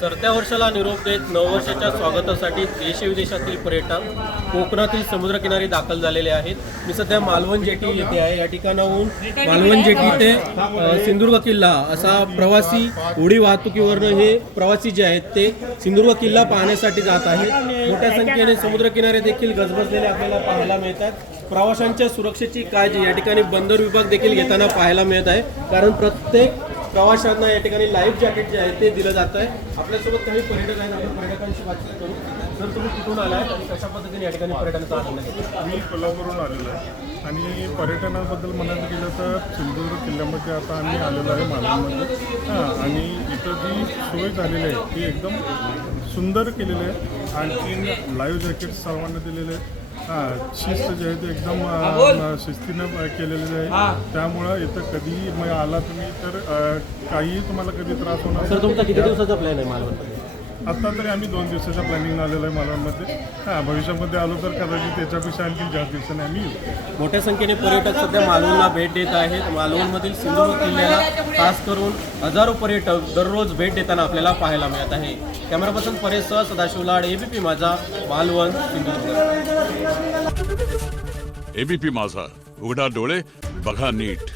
सरत्या वर्षाला निरोप देत नववर्षाच्या स्वागतासाठी देशविदेशातील पर्यटक कोकणातील समुद्रकिनारी दाखल झालेले आहेत। मी सध्या मालवण जेटी येथे आहे। या ठिकाणाहून मालवण जेटी ते सिंधुदुर्ग किल्ला असा प्रवासी उडी वाहतुकीवरनं हे प्रवासी जे आहेत ते सिंधुदुर्ग किल्ला पाहण्यासाठी जात आहेत। मोठ्या संख्येने समुद्रकिनारे देखील गजबजलेले आपल्याला पाहायला मिळतात। प्रवाशांच्या सुरक्षेची काळजी या ठिकाणी बंदर विभाग देखील घेताना पाहायला मिळत आहे, कारण प्रत्येक प्रवाशांना या ठिकाणी लाईफ जॅकेट जे आहे ते दिलं जात आहे। आपल्यासोबत काही पर्यटक आहेत, आपण पर्यटकांशी बातचीत करू। सर, तुम्ही कुठून आलाय आणि कशा पद्धतीने या ठिकाणी पर्यटनाचा आनंद घेतला? मी कोल्हापूरहून आलेलो आहे आणि पर्यटनाबद्दल म्हणायला गेलं तर सिंधुदुर्ग किल्ल्यामध्ये आता आम्ही आलेलो आहे मालवणमध्ये। आणि इथं जी सोय झालेली आहे ती एकदम सुंदर केलेली आहे। आणखीन लाईव्ह जॅकेट सर्वांना दिलेले आहे। शिस्त जे आहे ते एकदम शिस्तीनं केलेलं आहे। त्यामुळं इथं कधीही आला तुम्ही तर काहीही तुम्हाला कधी त्रास होणार। सर, तुमचा किती दिवसाचा प्लॅन आहे मालवणमध्ये? आत्ता तरी आम्ही 2 दिवसाच्या प्लॅनिंग आलेलो आहे मालवणमध्ये। भविष्यामध्ये आलो तर कदाचित त्याच्यापेक्षा आणखी जास्त दिवसाने आम्ही येऊ। मोठ्या संख्येने पर्यटक सध्या मालवणला भेट देत आहेत। मालवणमधील सिंधुदुर्ग किल्ल्याला खास करून हजारो पर्यटक दररोज भेट देताना आपल्याला पाहायला मिळत आहे। कॅमेरा पर्सन परेशसह सदाशिव लाड, एबीपी माझा, मालवण, सिंधुदुर्ग। एबीपी माझा, उघडा डोळे बघा नीट।